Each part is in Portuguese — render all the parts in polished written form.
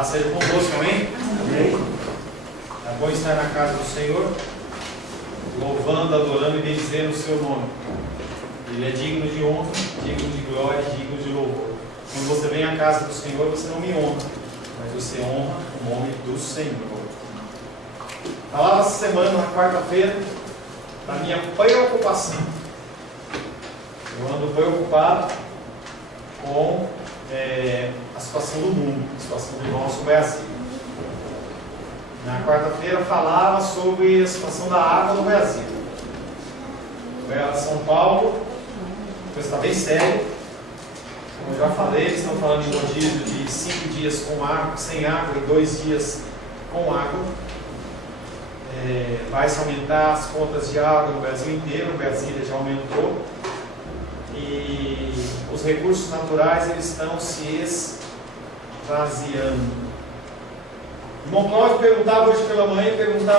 Paz seja convosco, amém? Amém. É bom estar na casa do Senhor, louvando, adorando e bendizendo o seu nome. Ele é digno de honra, digno de glória, digno de louvor. Quando você vem à casa do Senhor, você não me honra, mas você honra o nome do Senhor. Falava essa semana, na quarta-feira, da minha preocupação. Eu ando preocupado com a situação do mundo, a situação do nosso Brasil. Na quarta-feira falava sobre a situação da água no Brasil. São Paulo, a coisa está bem séria. Como eu já falei, eles estão falando em rodízio de 5 dias com água, sem água e 2 dias com água. Vai se aumentar as contas de água no Brasil inteiro, o Brasília já aumentou. E os recursos naturais eles estão se esvaziando. O irmão Cláudio perguntava hoje pela manhã,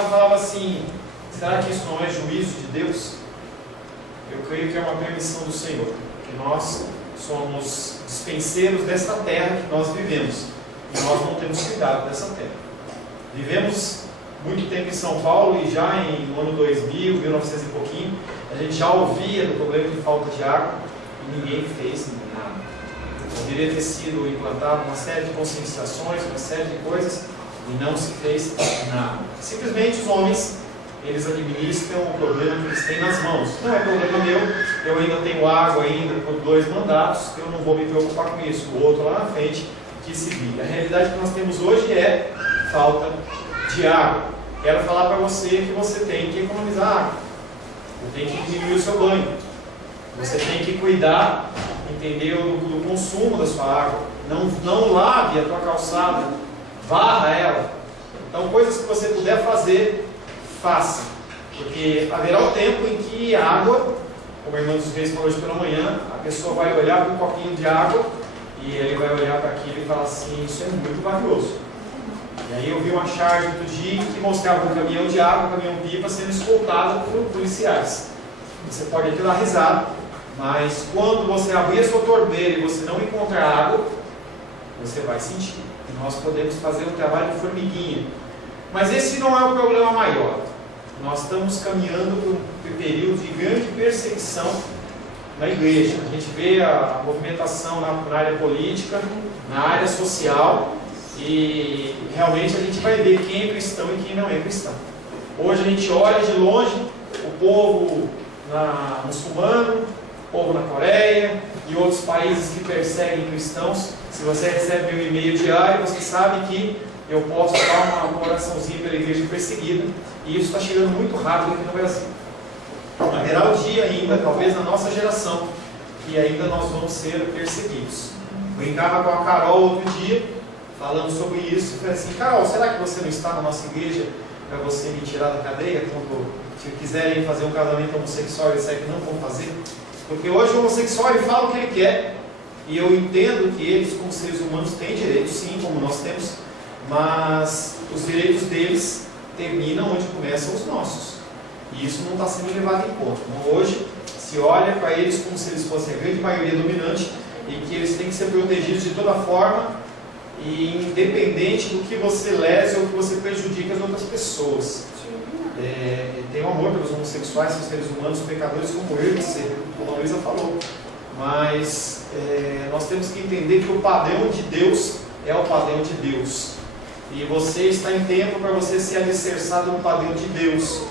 falava assim: será que isso não é juízo de Deus? Eu creio que é uma permissão do Senhor, que nós somos dispenseiros dessa terra que nós vivemos, e nós não temos cuidado dessa terra. Vivemos muito tempo em São Paulo, e já no ano 2000, 1900 e pouquinho, a gente já ouvia do problema de falta de água e ninguém fez nada. Poderia ter sido implantado uma série de conscientizações, uma série de coisas, e não se fez nada. Simplesmente os homens, eles administram o problema que eles têm nas mãos. Não é problema meu, eu ainda tenho água ainda por 2 mandatos, eu não vou me preocupar com isso. O outro lá na frente que se vira. A realidade que nós temos hoje é falta de água. Quero falar para você que você tem que economizar água. Você tem que diminuir o seu banho. Você tem que cuidar, entender, do consumo da sua água. Não lave a tua calçada, varra ela. Então, coisas que você puder fazer, faça. Porque haverá o tempo em que a água, como a irmã dos Reis falou hoje pela manhã, a pessoa vai olhar para um copinho de água e ele vai olhar para aquilo e falar assim: isso é muito valioso. E aí eu vi uma charge outro dia que mostrava um caminhão de água, um caminhão-pipa sendo escoltado por policiais. Você pode até dar risada, mas quando você abrir a sua torneira e você não encontrar água, você vai sentir. E nós podemos fazer um trabalho de formiguinha. Mas esse não é o problema maior. Nós estamos caminhando por um período de grande perseguição na igreja. A gente vê a movimentação na área política, na área social, e realmente a gente vai ver quem é cristão e quem não é cristão. Hoje a gente olha de longe o povo muçulmano, o povo na Coreia e outros países que perseguem cristãos. Se você recebe meu e-mail diário, você sabe que eu posso dar uma oraçãozinha pela igreja perseguida, e isso está chegando muito rápido aqui no Brasil. Haverá o dia ainda, talvez na nossa geração, que ainda nós vamos ser perseguidos. Brincava com a Carol outro dia, falando sobre isso, e falei assim: Carol, será que você não está na nossa igreja para você me tirar da cadeia quando quiserem fazer um casamento homossexual e disser que não vão fazer? Porque hoje o homossexual ele fala o que ele quer, e eu entendo que eles, como seres humanos, têm direitos, sim, como nós temos, mas os direitos deles terminam onde começam os nossos, e isso não está sendo levado em conta. Então, hoje se olha para eles como se eles fossem a grande maioria dominante, e que eles têm que ser protegidos de toda forma, e independente do que você lese ou que você prejudique as outras pessoas. Tem um amor pelos homossexuais, pelos seres humanos, pecadores como eu e você, como a Luísa falou. Mas nós temos que entender que o padrão de Deus é o padrão de Deus. E você está em tempo para você ser alicerçado no padrão de Deus.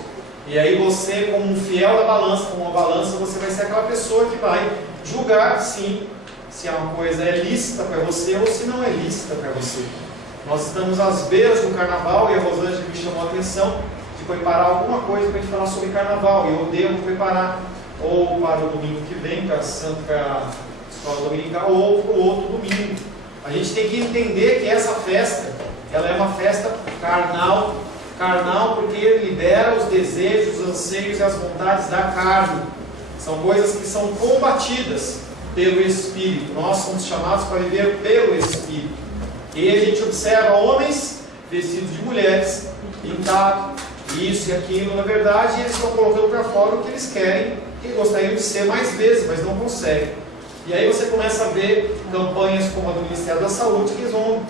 E aí você, como um fiel da balança, como uma balança, você vai ser aquela pessoa que vai julgar, sim, se uma coisa é lícita para você ou se não é lícita para você. Nós estamos às beiras do carnaval, e a Rosângela me chamou a atenção de preparar alguma coisa para a gente falar sobre carnaval, e eu devo preparar ou para o domingo que vem, para a escola dominical, ou para o outro domingo. A gente tem que entender que essa festa, ela é uma festa carnal porque libera os desejos, os anseios e as vontades da carne. São coisas que são combatidas pelo Espírito. Nós somos chamados para viver pelo Espírito. E a gente observa homens vestidos de mulheres, pintados, isso e aquilo. Na verdade, eles estão colocando para fora o que eles querem, que gostariam de ser mais vezes, mas não conseguem. E aí você começa a ver campanhas como a do Ministério da Saúde, que eles vão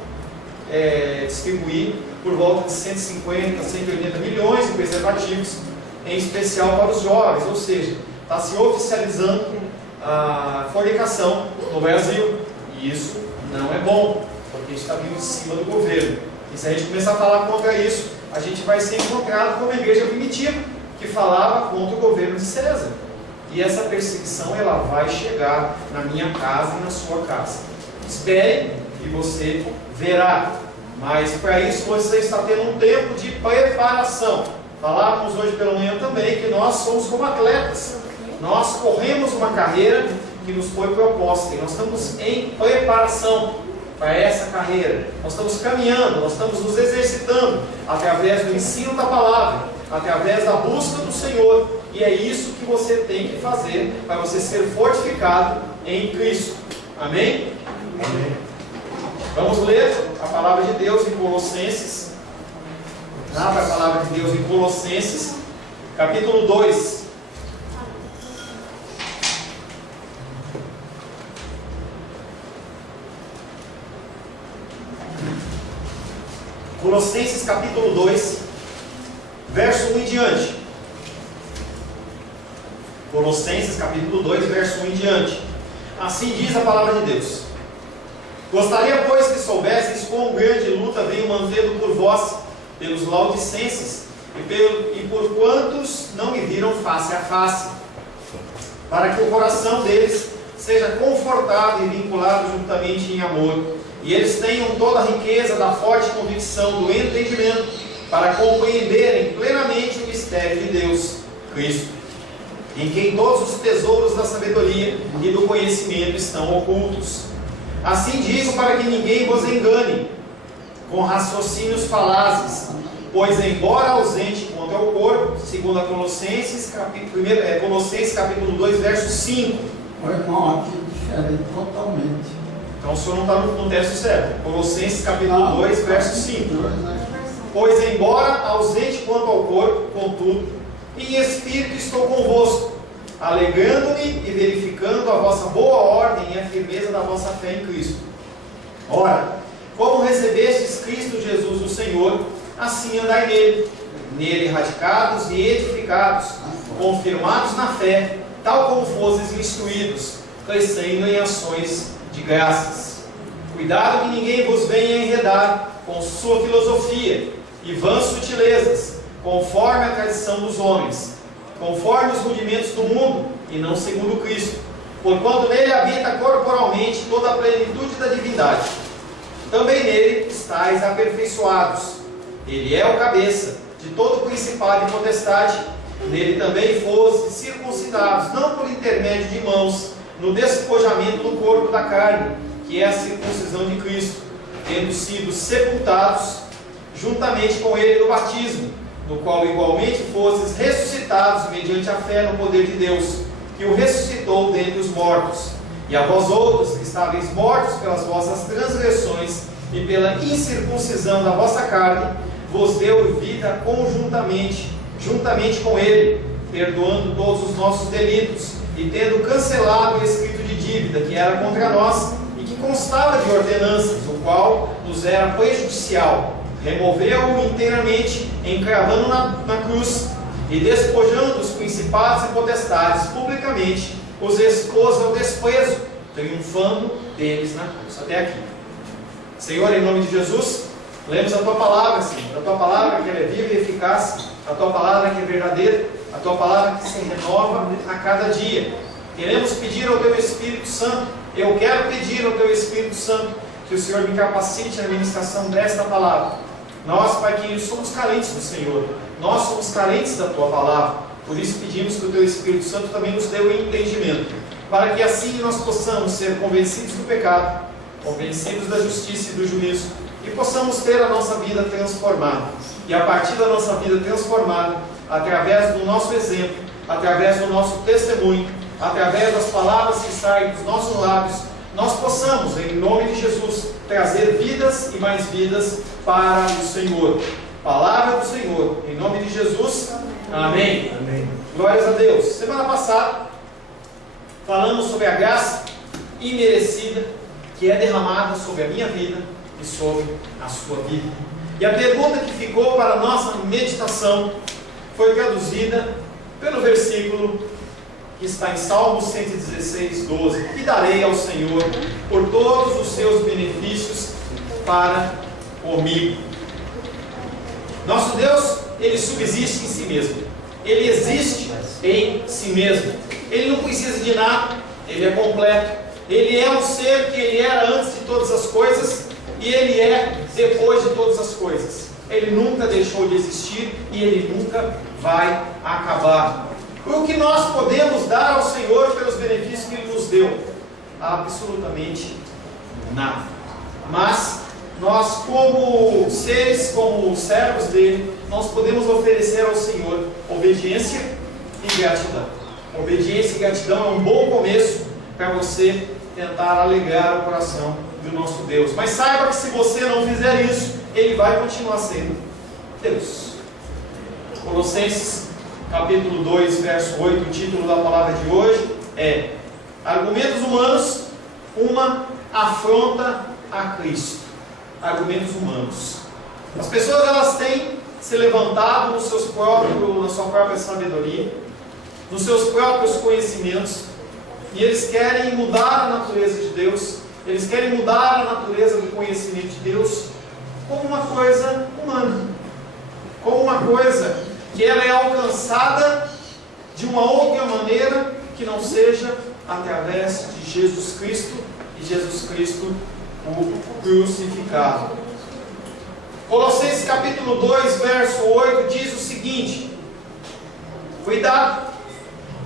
distribuir por volta de 150, 180 milhões de preservativos, em especial para os jovens, ou seja, está se oficializando a fornicação no Brasil, e isso não é bom, porque isso está vindo de cima do governo. E se a gente começar a falar contra isso, a gente vai ser encontrado como a igreja primitiva, que falava contra o governo de César. E essa perseguição, ela vai chegar na minha casa e na sua casa. Espere e você verá. Mas para isso você está tendo um tempo de preparação. Falávamos hoje pela manhã também que nós somos como atletas. Nós corremos uma carreira que nos foi proposta e nós estamos em preparação para essa carreira. Nós estamos caminhando, nós estamos nos exercitando através do ensino da palavra, através da busca do Senhor. E é isso que você tem que fazer para você ser fortificado em Cristo. Amém? Amém. Vamos ler a palavra de Deus em Colossenses. Abra a palavra de Deus em Colossenses, capítulo 2. Colossenses capítulo 2, verso 1 em diante. Colossenses capítulo 2, verso 1 em diante. Assim diz a palavra de Deus: Gostaria, pois, que soubesseis quão grande luta venho mantendo por vós, pelos laodicenses, e por quantos não me viram face a face, para que o coração deles seja confortado e vinculado juntamente em amor, e eles tenham toda a riqueza da forte convicção do entendimento, para compreenderem plenamente o mistério de Deus, Cristo, em quem todos os tesouros da sabedoria e do conhecimento estão ocultos. Assim digo para que ninguém vos engane com raciocínios falazes, pois embora ausente quanto ao corpo, segundo a Colossenses capítulo 2, verso 5. O irmão aqui é diferente totalmente. Então o senhor não está no texto certo. Colossenses capítulo 2, verso 5. Pois embora ausente quanto ao corpo, contudo, em espírito estou convosco, alegrando-me e verificando a vossa boa ordem e a firmeza da vossa fé em Cristo. Ora, como recebestes Cristo Jesus o Senhor, assim andai nele radicados e edificados, confirmados na fé, tal como fostes instruídos, crescendo em ações de graças. Cuidado que ninguém vos venha enredar com sua filosofia e vãs sutilezas, conforme a tradição dos homens, conforme os rudimentos do mundo, e não segundo Cristo, porquanto nele habita corporalmente toda a plenitude da divindade. Também nele estáis aperfeiçoados. Ele é o cabeça de todo principado e potestade. Nele também fostes circuncidados, não por intermédio de mãos, no despojamento do corpo da carne, que é a circuncisão de Cristo, tendo sido sepultados juntamente com ele no batismo, no qual igualmente fostes ressuscitados mediante a fé no poder de Deus, que o ressuscitou dentre os mortos. E a vós outros, que estáveis mortos pelas vossas transgressões e pela incircuncisão da vossa carne, vos deu vida juntamente com ele, perdoando todos os nossos delitos, e tendo cancelado o escrito de dívida que era contra nós, e que constava de ordenanças, o qual nos era prejudicial, removeu-o inteiramente, encravando na cruz, e despojando os principados e potestades publicamente, os expôs ao desprezo, triunfando deles na cruz. Até aqui. Senhor, em nome de Jesus, lemos a Tua palavra, Senhor, a Tua palavra que ela é viva e eficaz, a Tua palavra que é verdadeira, a Tua palavra que se renova a cada dia. Queremos pedir ao Teu Espírito Santo, eu quero pedir ao Teu Espírito Santo, que o Senhor me capacite na administração desta palavra. Nós, Pai querido, somos carentes do Senhor, nós somos carentes da Tua palavra, por isso pedimos que o Teu Espírito Santo também nos dê o entendimento, para que assim nós possamos ser convencidos do pecado, convencidos da justiça e do juízo, e possamos ter a nossa vida transformada. E a partir da nossa vida transformada, através do nosso exemplo, através do nosso testemunho, através das palavras que saem dos nossos lábios, nós possamos, em nome de Jesus, trazer vidas e mais vidas para o Senhor. Palavra do Senhor, em nome de Jesus. Amém. Amém. Glórias a Deus. Semana passada, falamos sobre a graça imerecida que é derramada sobre a minha vida e sobre a sua vida. E a pergunta que ficou para a nossa meditação foi traduzida pelo versículo que está em Salmo 116, 12. Que darei ao Senhor por todos os seus benefícios para comigo. Nosso Deus, Ele subsiste em si mesmo. Ele existe em si mesmo. Ele não precisa de nada. Ele é completo. Ele é um ser que Ele era antes de todas as coisas e Ele é depois de todas as coisas. Ele nunca deixou de existir e Ele nunca vai acabar. O que nós podemos dar ao Senhor pelos benefícios que Ele nos deu? Absolutamente nada. Mas nós, como seres, como servos dele, nós podemos oferecer ao Senhor obediência e gratidão. Obediência e gratidão é um bom começo para você tentar alegrar o coração do nosso Deus. Mas saiba que se você não fizer isso, Ele vai continuar sendo Deus. Colossenses capítulo 2, verso 8, o título da palavra de hoje é Argumentos Humanos, uma afronta a Cristo. Argumentos humanos. As pessoas, elas têm se levantado na sua própria sabedoria, nos seus próprios conhecimentos, e eles querem mudar a natureza de Deus, eles querem mudar a natureza do conhecimento de Deus como uma coisa humana, como uma coisa que ela é alcançada de uma outra maneira que não seja através de Jesus Cristo e Jesus Cristo o crucificado. Colossenses capítulo 2, verso 8 diz o seguinte: cuidado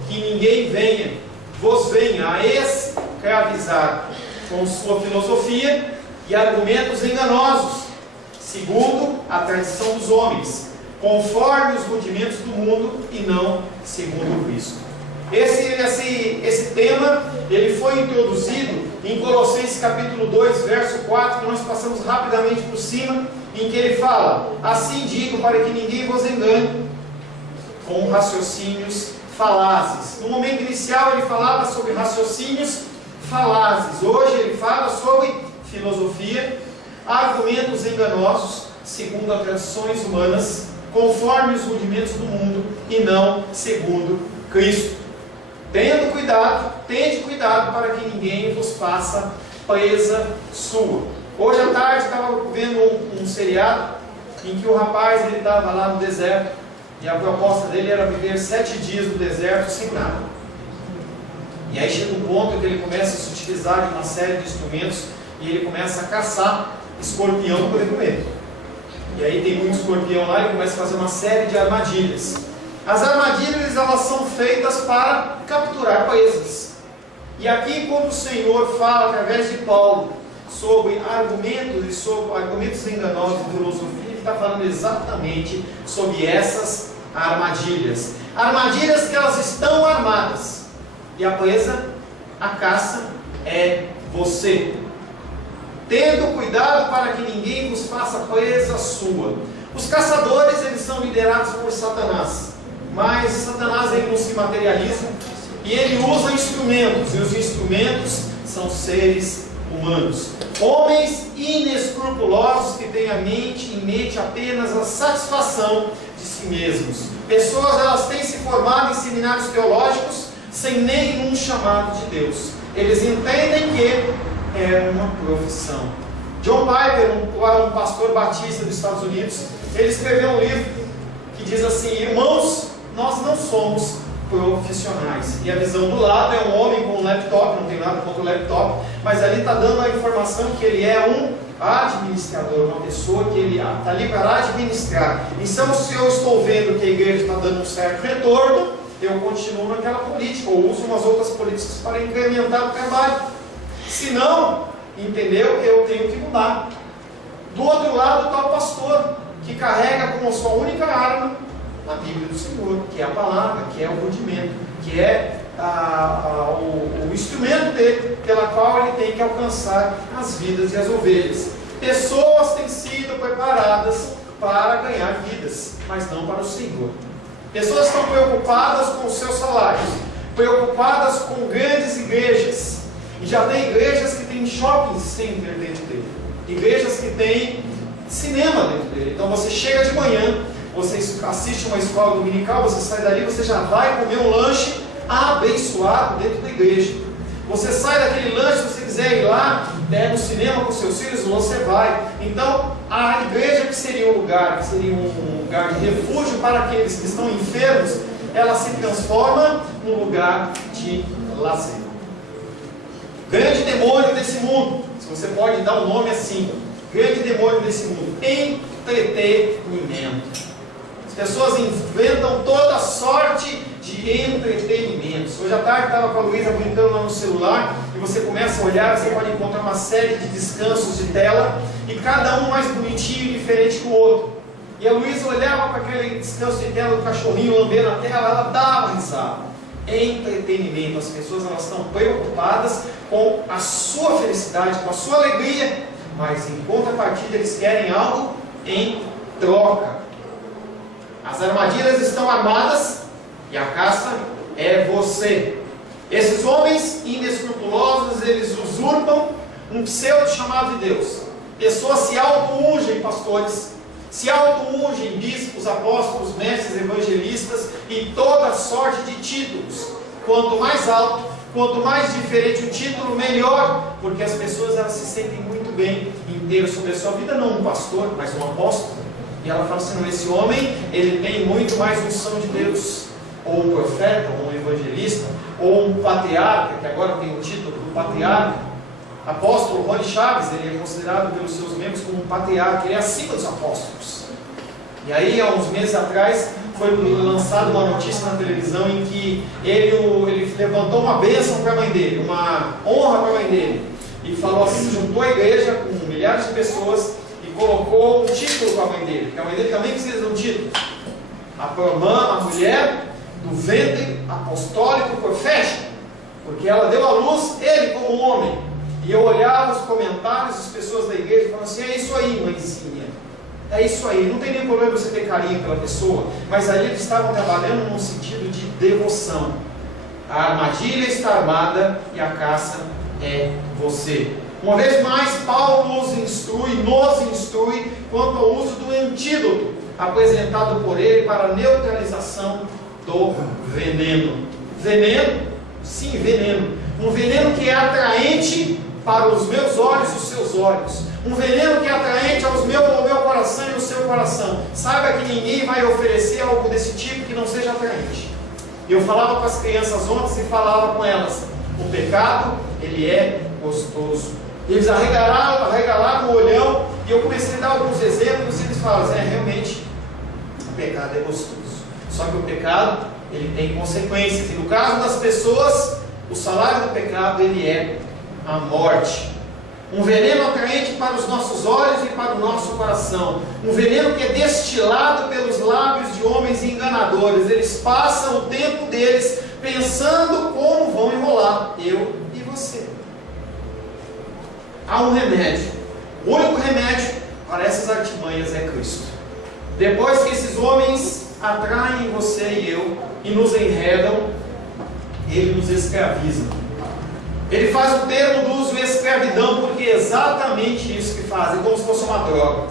que ninguém vos venha a escravizar com sua filosofia e argumentos enganosos, segundo a tradição dos homens, conforme os rudimentos do mundo e não segundo Cristo. Esse tema, ele foi introduzido em Colossenses capítulo 2, verso 4, que nós passamos rapidamente por cima, em que ele fala: assim digo, para que ninguém vos engane com raciocínios falazes. No momento inicial ele falava sobre raciocínios falazes. Hoje ele fala sobre filosofia, argumentos enganosos, segundo as tradições humanas, conforme os rudimentos do mundo e não segundo Cristo. Tende cuidado para que ninguém vos faça presa sua. Hoje à tarde estava vendo um seriado em que o rapaz estava lá no deserto e a proposta dele era viver 7 dias no deserto sem nada. E aí chega um ponto que ele começa a se utilizar de uma série de instrumentos e ele começa a caçar escorpião para poder comer. E aí tem muito escorpião lá e começa a fazer uma série de armadilhas. As armadilhas, elas são feitas para capturar presas. E aqui, quando o Senhor fala através de Paulo sobre argumentos e sobre argumentos enganosos de filosofia, ele está falando exatamente sobre essas armadilhas. Armadilhas que elas estão armadas. E a presa, a caça, é você. Tendo cuidado para que ninguém vos faça presa sua. Os caçadores, eles são liderados por Satanás. Mas Satanás, ele não se materializa e ele usa instrumentos. E os instrumentos são seres humanos. Homens inescrupulosos que têm em mente apenas a satisfação de si mesmos. Pessoas, elas têm se formado em seminários teológicos sem nenhum chamado de Deus. Eles entendem que é uma profissão. John Piper, um pastor batista dos Estados Unidos, ele escreveu um livro que diz assim: irmãos, nós não somos profissionais. E a visão do lado é um homem com um laptop, não tem nada contra o laptop, mas ali está dando a informação que ele é um administrador, uma pessoa que ele está ali para administrar. Então, se eu estou vendo que a igreja está dando um certo retorno, eu continuo naquela política, ou uso umas outras políticas para incrementar o trabalho. Se não, entendeu? Eu tenho que mudar. Do outro lado está o pastor, que carrega como sua única arma a Bíblia do Senhor, que é a palavra, que é o rudimento, que é o instrumento dele, pela qual ele tem que alcançar as vidas e as ovelhas. Pessoas têm sido preparadas para ganhar vidas, mas não para o Senhor. Pessoas estão preocupadas com os seus salários, preocupadas com grandes igrejas, e já tem igrejas que têm shopping center dentro dele. igrejas que têm cinema dentro dele. Então você chega de manhã, você assiste uma escola dominical, você sai dali, você já vai comer um lanche abençoado dentro da igreja. Você sai daquele lanche, se você quiser ir lá no cinema com seus filhos, você vai. Então a igreja, que seria um lugar de refúgio para aqueles que estão enfermos, ela se transforma num lugar de lazer. Grande demônio desse mundo, se você pode dar um nome assim, grande demônio desse mundo, entretenimento. As pessoas inventam toda sorte de entretenimentos. Hoje à tarde estava com a Luísa brincando lá no celular, e você começa a olhar, você pode encontrar uma série de descansos de tela, e cada um mais bonitinho e diferente que o outro. E a Luísa olhava para aquele descanso de tela do cachorrinho lambendo a tela, ela dava risada. Entretenimento. As pessoas, elas estão preocupadas com a sua felicidade, com a sua alegria, mas em contrapartida eles querem algo em troca. As armadilhas estão armadas e a caça é você. Esses homens inescrupulosos, eles usurpam um pseudo chamado de Deus. Pessoas se auto-ungem pastores, se auto-ungem bispos, apóstolos, mestres, evangelistas e toda sorte de títulos. Quanto mais alto, quanto mais diferente o título, melhor, porque as pessoas, elas se sentem muito bem em ter sobre a sua vida, não um pastor, mas um apóstolo. E ela fala assim: não, esse homem, ele tem muito mais unção de Deus, ou um profeta, ou um evangelista, ou um patriarca, que agora tem o título do patriarca. Apóstolo Rony Chaves, ele é considerado pelos seus membros como um patriarca, ele é acima dos apóstolos. E aí, há uns meses atrás, foi lançada uma notícia na televisão em que ele levantou uma bênção para a mãe dele, uma honra para a mãe dele, e falou assim, juntou a igreja com milhares de pessoas e colocou um título para a mãe dele, porque a mãe dele também precisa de um título. A mulher do ventre apostólico profético, porque ela deu à luz ele como homem. E eu olhava os comentários das pessoas da igreja e falava assim: é isso aí, mãezinha, é isso aí. Não tem nem problema você ter carinho pela pessoa, mas ali eles estavam trabalhando num sentido de devoção. A armadilha está armada e a caça é você. Uma vez mais, Paulo nos instrui quanto ao uso do antídoto apresentado por ele para a neutralização do veneno. Veneno? Sim, veneno. Um veneno que é atraente para os meus olhos e os seus olhos. Um veneno que é atraente ao meu coração e ao seu coração. Saiba que ninguém vai oferecer algo desse tipo que não seja atraente. Eu falava com as crianças ontem e falava com elas: o pecado, ele é gostoso. Eles arregalaram o olhão e eu comecei a dar alguns exemplos e eles falam: realmente, o pecado é gostoso. Só que o pecado, ele tem consequências. E no caso das pessoas, o salário do pecado, ele é a morte. Um veneno atraente para os nossos olhos e para o nosso coração. Um veneno que é destilado pelos lábios de homens enganadores. Eles passam o tempo deles pensando como vão enrolar eu e você. Há um remédio. O único remédio para essas artimanhas é Cristo. Depois que esses homens atraem você e eu e nos enredam, ele nos escraviza. Ele faz o termo do uso escravidão, porque é exatamente isso que fazem, como se fosse uma droga.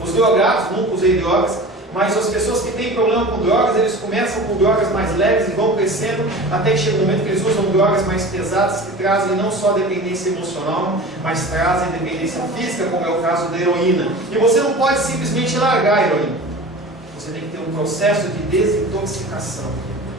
Os drogados, nunca usei drogas, mas as pessoas que têm problema com drogas, eles começam com drogas mais leves e vão crescendo, até que chega um momento que eles usam drogas mais pesadas, que trazem não só dependência emocional, mas trazem dependência física, como é o caso da heroína. E você não pode simplesmente largar a heroína. Você tem que ter um processo de desintoxicação.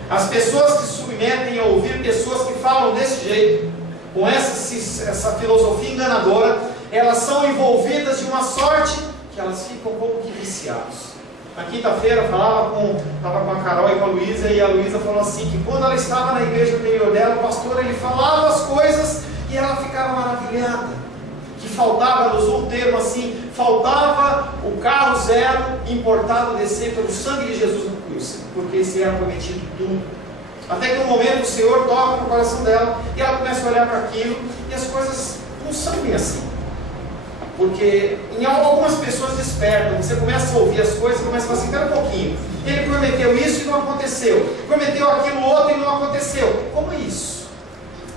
As pessoas que se submetem a ouvir pessoas que falam desse jeito, com essa filosofia enganadora, elas são envolvidas de uma sorte que elas ficam como que viciados. Na quinta-feira estava com a Carol e com a Luísa, e a Luísa falou assim, que quando ela estava na igreja anterior dela, o pastor, ele falava as coisas e ela ficava maravilhada. Que faltava, ela usou um termo assim, faltava o carro zero importado descer pelo sangue de Jesus no cruz, porque esse era prometido tudo. Até que um momento o Senhor toca no coração dela e ela começa a olhar para aquilo e as coisas não são bem assim. Porque em algumas pessoas despertam, você começa a ouvir as coisas e começa a falar assim: espera um pouquinho, ele prometeu isso e não aconteceu, prometeu aquilo outro e não aconteceu. Como é isso?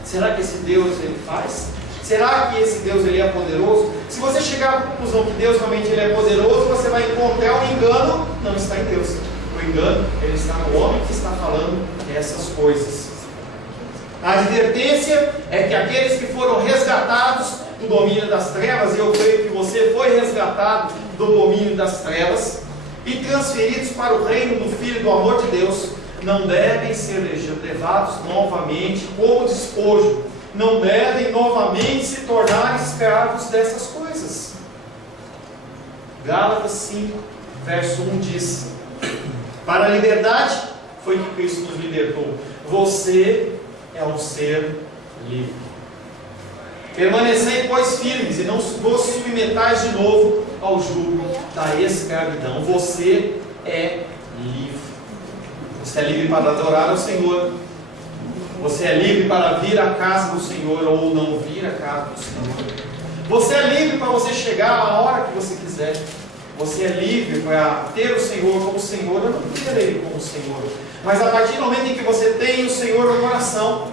Será que esse Deus ele faz? Será que esse Deus ele é poderoso? Se você chegar à conclusão que Deus realmente ele é poderoso, você vai encontrar o engano, não está em Deus. O engano, ele está no homem que está falando essas coisas. A advertência é que aqueles que foram resgatados do domínio das trevas, e eu creio que você foi resgatado do domínio das trevas, e transferidos para o reino do Filho do amor de Deus, não devem ser levados novamente como despojo, não devem novamente se tornar escravos dessas coisas. Gálatas 5, verso 1 diz: para a liberdade foi que Cristo nos libertou. Você é um ser livre. Permanecei, pois, firmes, e não vos submetais de novo ao jugo da escravidão. Você é livre. Você é livre para adorar ao Senhor. Você é livre para vir à casa do Senhor ou não vir à casa do Senhor. Você é livre para você chegar a hora que você quiser. Você é livre para ter o Senhor como Senhor. Eu não ter Ele como Senhor. Mas a partir do momento em que você tem o Senhor no coração,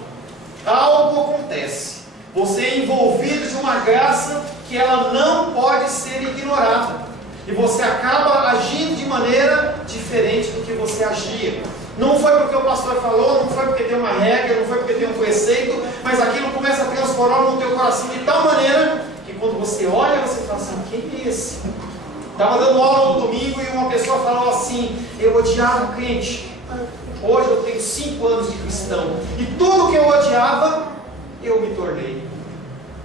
algo acontece. Você é envolvido de uma graça que ela não pode ser ignorada. E você acaba agindo de maneira diferente do que você agia. Não foi porque o pastor falou, não foi porque tem uma regra, não foi porque tem um preceito, mas aquilo começa a transformar no teu coração de tal maneira que quando você olha, você fala assim: quem é esse? Estava dando aula no domingo e uma pessoa falou assim: eu odiava o crente. Hoje eu tenho 5 anos de cristão. E tudo que eu odiava, eu me tornei.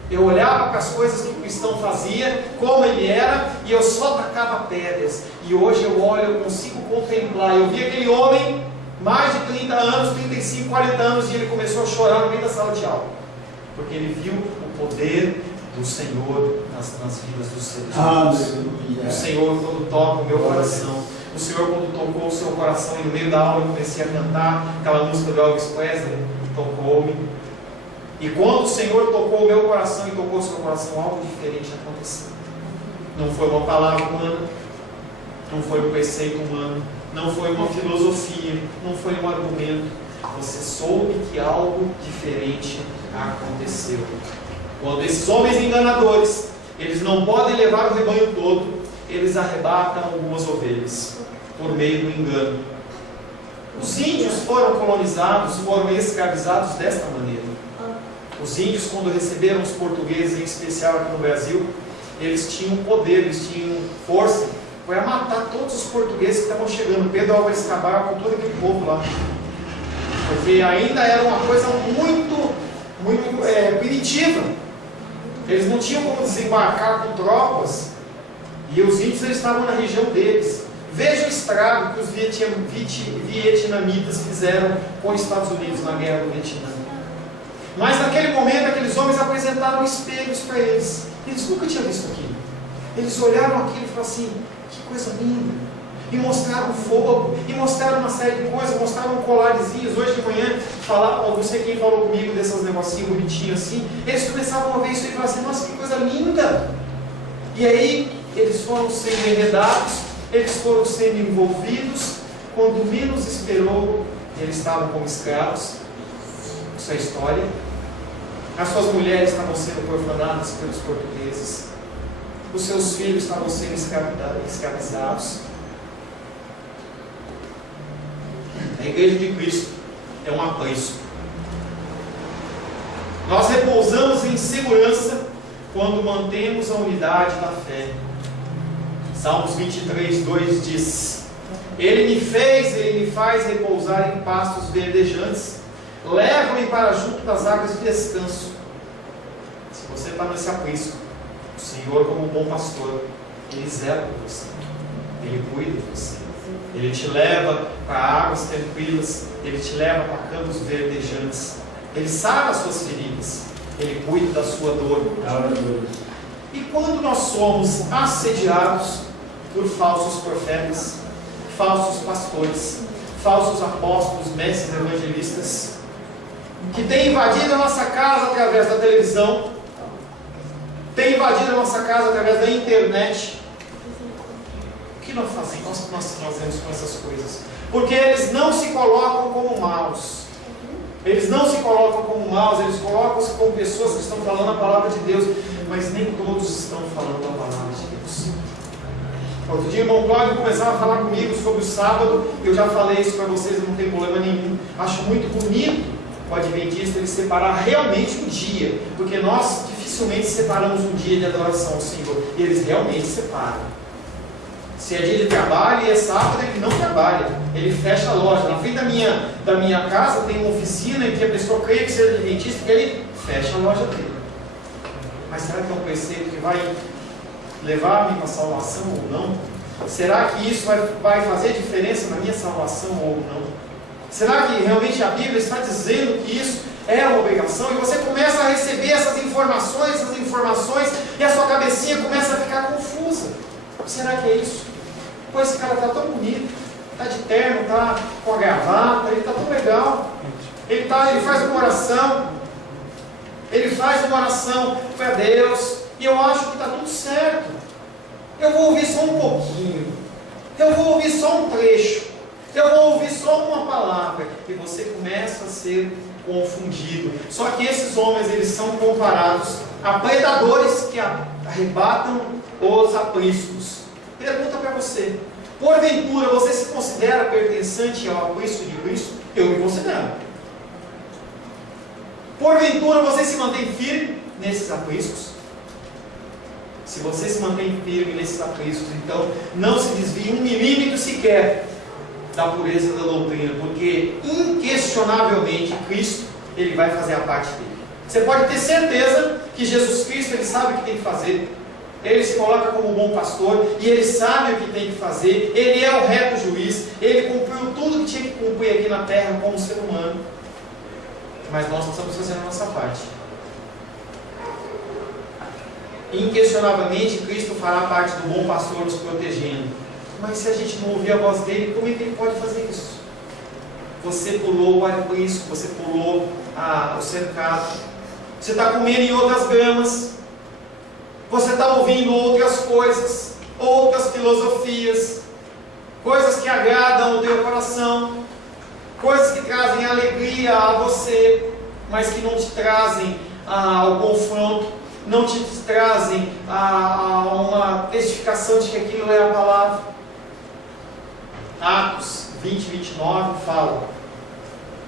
Eu olhava para as coisas que o cristão fazia, como ele era, e eu só tacava pedras. E hoje eu olho, eu consigo contemplar. Eu vi aquele homem, mais de 30 anos, 35, 40 anos, e ele começou a chorar no meio da sala de aula. Porque ele viu o poder do Senhor nas vidas dos seres humanos. O Senhor quando toca o meu coração. O Senhor quando tocou o seu coração, e no meio da aula eu comecei a cantar aquela música do Elvis Presley, tocou-me. E quando o Senhor tocou o meu coração e tocou o seu coração, algo diferente aconteceu. Não foi uma palavra humana, não foi um preceito humano, não foi uma filosofia, não foi um argumento. Você soube que algo diferente aconteceu. Quando esses homens enganadores, eles não podem levar o rebanho todo, eles arrebatam algumas ovelhas, por meio do engano. Os índios foram colonizados, foram escravizados desta maneira. Os índios, quando receberam os portugueses, em especial aqui no Brasil, eles tinham poder, eles tinham força para matar todos os portugueses que estavam chegando. Pedro Álvares Cabral com todo aquele povo lá. Porque ainda era uma coisa muito primitiva. Eles não tinham como desembarcar com tropas. E os índios eles estavam na região deles. Veja o estrago que os vietnamitas fizeram com os Estados Unidos na guerra do Vietnã. Mas naquele momento, aqueles homens apresentaram espelhos para eles. Eles nunca tinham visto aquilo. Eles olharam aquilo e falaram assim: que coisa linda. E mostraram fogo, e mostraram uma série de coisas, mostraram colarezinhos. Hoje de manhã, não sei quem falou comigo desses negocinhos bonitinhos assim. Eles começavam a ver isso e falaram assim: nossa, que coisa linda. E aí, eles foram sendo enredados, eles foram sendo envolvidos. Quando menos esperou, eles estavam como escravos. Isso é história. As suas mulheres estavam sendo orfanadas pelos portugueses. Os seus filhos estavam sendo escravizados. A igreja de Cristo é um aprisco. Nós repousamos em segurança quando mantemos a unidade da fé. Salmos 23, 2 diz: Ele me faz repousar em pastos verdejantes. Leva-me para junto das águas de descanso. Se você está nesse aprisco, o Senhor, como um bom pastor, Ele zela por você, Ele cuida de você, Ele te leva para águas tranquilas, Ele te leva para campos verdejantes, Ele sara as suas feridas, Ele cuida da sua dor. E quando nós somos assediados por falsos profetas, falsos pastores, falsos apóstolos, mestres evangelistas, que tem invadido a nossa casa através da televisão, tem invadido a nossa casa através da internet, o que nós fazemos? Nós fazemos com essas coisas? Porque eles não se colocam como maus. Eles não se colocam como maus, eles colocam-se como pessoas que estão falando a palavra de Deus. mas nem todos estão falando a palavra de Deus. Outro dia o irmão Cláudio começava a falar comigo sobre o sábado. Eu já falei isso para vocês, não tem problema nenhum. Acho muito bonito o adventista ele separar realmente um dia, porque nós dificilmente separamos um dia de adoração ao Senhor, e eles realmente separam. Se é dia de trabalho e é sábado, ele não trabalha, ele fecha a loja. Na frente da minha casa tem uma oficina em que a pessoa crê que seja adventista, que ele fecha a loja dele. Mas será que é um preceito que vai levar-me para a salvação ou não? Será que isso vai fazer diferença na minha salvação ou não? Será que realmente a Bíblia está dizendo que isso é uma obrigação? E você começa a receber essas informações, e a sua cabecinha começa a ficar confusa. Será que é isso? Pô, esse cara está tão bonito, está de terno, está com a gravata, ele está tão legal. Ele faz uma oração. Ele faz uma oração para Deus, e eu acho que está tudo certo. Eu vou ouvir só um pouquinho. Eu vou ouvir só um trecho. Eu vou ouvir só uma palavra, e você começa a ser confundido. Só que esses homens, eles são comparados a predadores que arrebatam os apriscos. Pergunta para você: porventura você se considera pertencente ao aprisco de Cristo? Eu me considero. Porventura você se mantém firme nesses apriscos? Se você se mantém firme nesses apriscos, então não se desvie 1 milímetro sequer da pureza da doutrina, porque inquestionavelmente Cristo, ele vai fazer a parte dele. Você pode ter certeza que Jesus Cristo, ele sabe o que tem que fazer. Ele se coloca como bom pastor, e ele sabe o que tem que fazer. Ele é o reto juiz, ele cumpriu tudo que tinha que cumprir aqui na terra como ser humano. Mas nós precisamos fazer a nossa parte. Inquestionavelmente Cristo fará parte do bom pastor nos protegendo. Mas se a gente não ouvir a voz dele, como é que ele pode fazer isso? Você pulou o aprisco, você pulou o cercado, você está comendo em outras gramas, você está ouvindo outras coisas, outras filosofias, coisas que agradam o teu coração, coisas que trazem alegria a você, mas que não te trazem ao confronto, não te trazem a uma testificação de que aquilo é a palavra. Atos 20, 29 fala: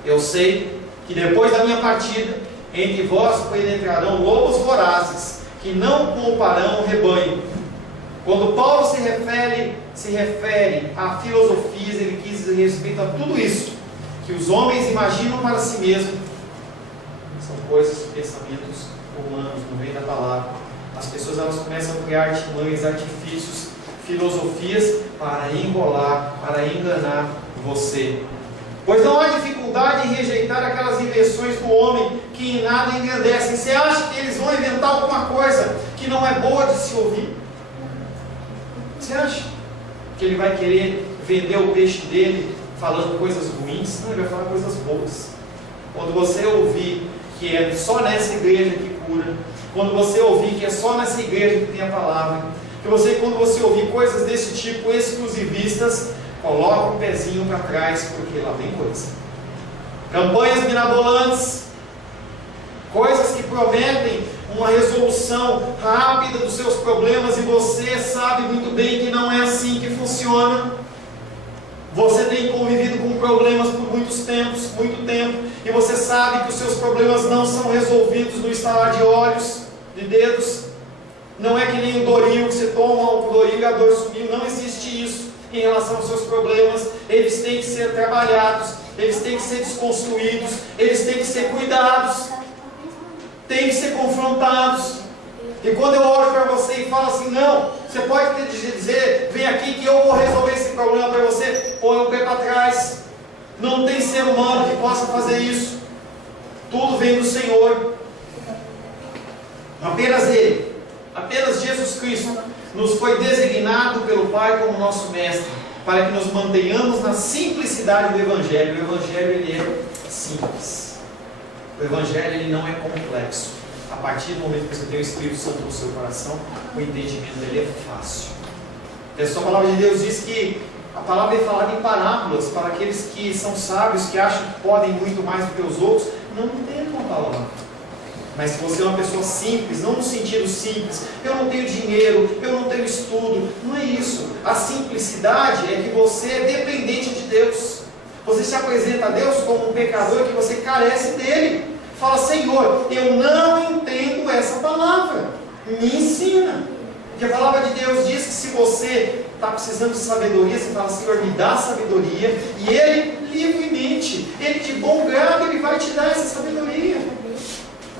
eu sei que depois da minha partida, entre vós penetrarão lobos vorazes, que não pouparão o rebanho. Quando Paulo se refere a filosofias, ele quis dizer respeito a tudo isso que os homens imaginam para si mesmos. São coisas, pensamentos humanos, no meio da palavra. As pessoas, elas começam a criar artimanhas, artifícios, filosofias para enrolar, para enganar você. Pois não há dificuldade em rejeitar aquelas invenções do homem que em nada engrandecem. Você acha que eles vão inventar alguma coisa que não é boa de se ouvir? Você acha que ele vai querer vender o peixe dele falando coisas ruins? Não, ele vai falar coisas boas. Quando você ouvir que é só nessa igreja que cura, quando você ouvir que é só nessa igreja que tem a palavra, quando você ouvir coisas desse tipo exclusivistas, coloca um pezinho para trás, porque lá vem coisa. Campanhas mirabolantes, coisas que prometem uma resolução rápida dos seus problemas, e você sabe muito bem que não é assim que funciona. Você tem convivido com problemas por muito tempo, e você sabe que os seus problemas não são resolvidos no estalar de olhos, de dedos. Não é que nem o Doril, que você toma o Doril e a dor sumiu. Não existe isso em relação aos seus problemas. Eles têm que ser trabalhados, eles têm que ser desconstruídos, eles têm que ser cuidados, têm que ser confrontados. E quando eu oro para você e falo assim: não, você pode dizer, vem aqui que eu vou resolver esse problema para você, põe o pé para trás. Não tem ser humano que possa fazer isso. Tudo vem do Senhor. Apenas Ele, apenas Jesus Cristo nos foi designado pelo Pai como nosso mestre, para que nos mantenhamos na simplicidade do Evangelho. O Evangelho, ele é simples. O Evangelho, ele não é complexo. A partir do momento que você tem o Espírito Santo no seu coração, o entendimento dele é fácil. A palavra de Deus diz que a palavra é falada em parábolas, para aqueles que são sábios, que acham que podem muito mais do que os outros, não entendem a palavra. Mas se você é uma pessoa simples, não no sentido simples, eu não tenho dinheiro, eu não tenho estudo, não é isso. A simplicidade é que você é dependente de Deus. Você se apresenta a Deus como um pecador que você carece dele. Fala: Senhor, eu não entendo essa palavra, me ensina. Porque a palavra de Deus diz que se você está precisando de sabedoria, você fala: Senhor, me dá sabedoria, e Ele livremente, Ele de bom grado, Ele vai te dar essa sabedoria.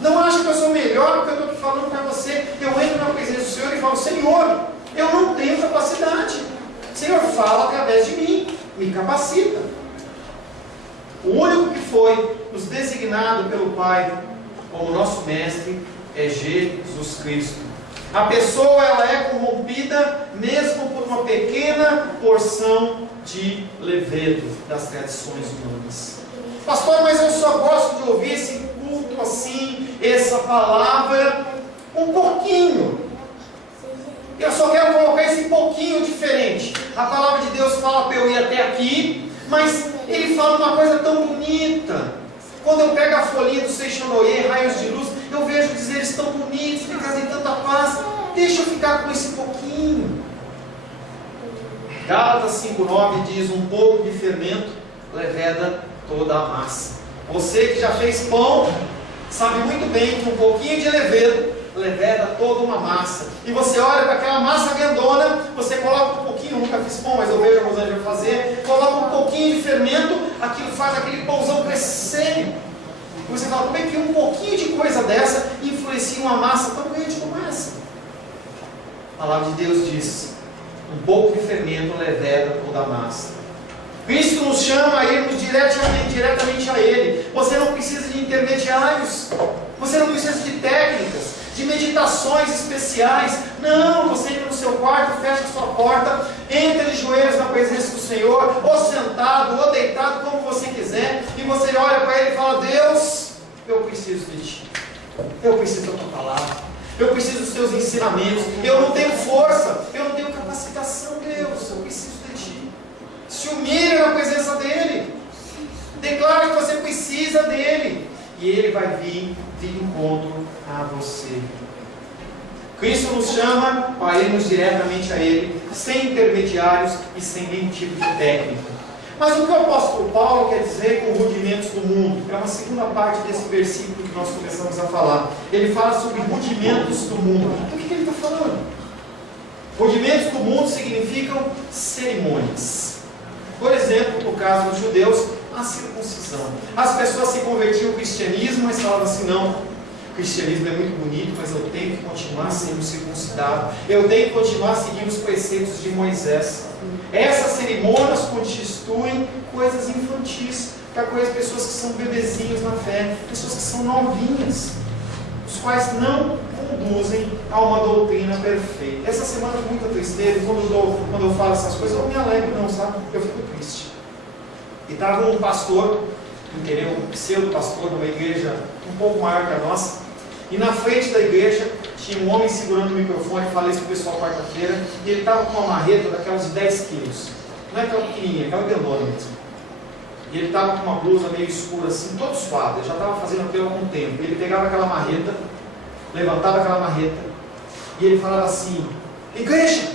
Não acha que eu sou melhor do que eu estou aqui falando para você. Eu entro na presença do Senhor e falo: Senhor, eu não tenho capacidade. Senhor, fala através de mim, me capacita. O único que foi nos designado pelo Pai como nosso mestre é Jesus Cristo. A pessoa, ela é corrompida mesmo por uma pequena porção de levedo das tradições humanas. Pastor, mas eu só gosto de ouvir esse culto assim, essa palavra um pouquinho. Eu só quero colocar esse pouquinho diferente. A palavra de Deus fala para eu ir até aqui, mas Ele fala uma coisa tão bonita. Quando eu pego a folhinha do Seixonoye, raios de luz, eu vejo dizeres tão bonitos, que trazem tanta paz. Deixa eu ficar com esse pouquinho. Gálatas 5,9 diz: um pouco de fermento leveda toda a massa. Você que já fez pão, sabe muito bem que um pouquinho de levedo leveda toda uma massa. E você olha para aquela massa grandona, você coloca um pouquinho, eu nunca fiz pão, mas eu vejo a Rosângela fazer, coloca um pouquinho de fermento, aquilo faz aquele pãozão crescer. E você fala: como é que um pouquinho de coisa dessa influencia uma massa tão grande como essa? A palavra de Deus diz: um pouco de fermento leveda toda a massa. Cristo nos chama a irmos diretamente a Ele. Você não precisa de intermediários, você não precisa de técnicas, de meditações especiais. Não, você entra no seu quarto, fecha a sua porta, entra de joelhos na presença do Senhor, ou sentado, ou deitado, como você quiser, e você olha para Ele e fala: Deus, eu preciso de Ti, eu preciso da Tua palavra, eu preciso dos Teus ensinamentos, eu não tenho força, eu não tenho capacitação, Deus, eu preciso de Ti. Se humilha na presença dEle, declara que você precisa dEle, e Ele vai vir de encontro a você. Cristo nos chama para irmos diretamente a Ele, sem intermediários e sem nenhum tipo de técnica. Mas o que o apóstolo Paulo quer dizer com rudimentos do mundo? É uma segunda parte desse versículo que nós começamos a falar. Ele fala sobre rudimentos do mundo. Do que ele está falando? Rudimentos do mundo significam cerimônias. Por exemplo, no caso dos judeus, a circuncisão. As pessoas se convertiam ao cristianismo, mas falavam assim: não, o cristianismo é muito bonito, mas eu tenho que continuar sendo circuncidado, eu tenho que continuar seguindo os preceitos de Moisés. Essas cerimônias constituem coisas infantis, para pessoas que são bebezinhos na fé, pessoas que são novinhas, os quais não conduzem a uma doutrina perfeita. Essa semana com muita tristeza, quando eu falo essas coisas, eu me alegro não, sabe? Eu fico triste. E estava um pastor, um pseudo-pastor numa igreja um pouco maior que a nossa, e na frente da igreja tinha um homem segurando o microfone. Falei isso para o pessoal quarta-feira, e ele estava com uma marreta daquelas de 10 quilos, não é aquela pequenininha, aquela grandona mesmo. E ele estava com uma blusa meio escura assim, todo suado. Ele já estava fazendo aquilo há algum tempo. Ele pegava aquela marreta, levantava aquela marreta, e ele falava assim: igreja,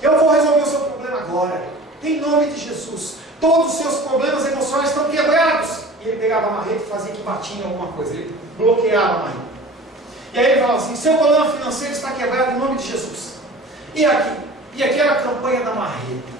eu vou resolver o seu problema agora, em nome de Jesus. Todos os seus problemas emocionais estão quebrados. E ele pegava a marreta e fazia que batia em alguma coisa, ele bloqueava a marreta. E aí ele falava assim: seu problema financeiro está quebrado em nome de Jesus. E aquela campanha da marreta.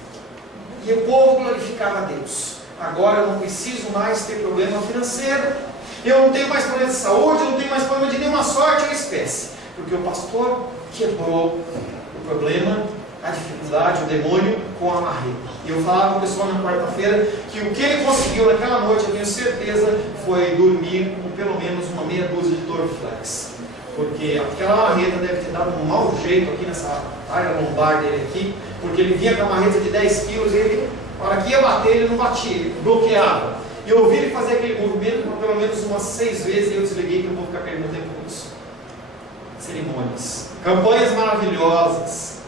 E o povo glorificava a Deus. Agora eu não preciso mais ter problema financeiro, eu não tenho mais problema de saúde, eu não tenho mais problema de nenhuma sorte ou espécie, porque o pastor quebrou o problema, a dificuldade, o demônio com a marreta. E eu falava para o pessoal na quarta-feira que o que ele conseguiu naquela noite, eu tenho certeza, foi dormir com pelo menos uma meia dúzia de Dorflex, porque aquela marreta deve ter dado um mau jeito aqui nessa área lombar dele aqui, porque ele vinha com a marreta de 10 quilos e ele, na hora que ia bater, ele não batia, ele bloqueava. E eu ouvi ele fazer aquele movimento por pelo menos umas 6 vezes, e eu desliguei, que eu não vou ficar perdendo tempo com isso. Cerimônias, campanhas maravilhosas.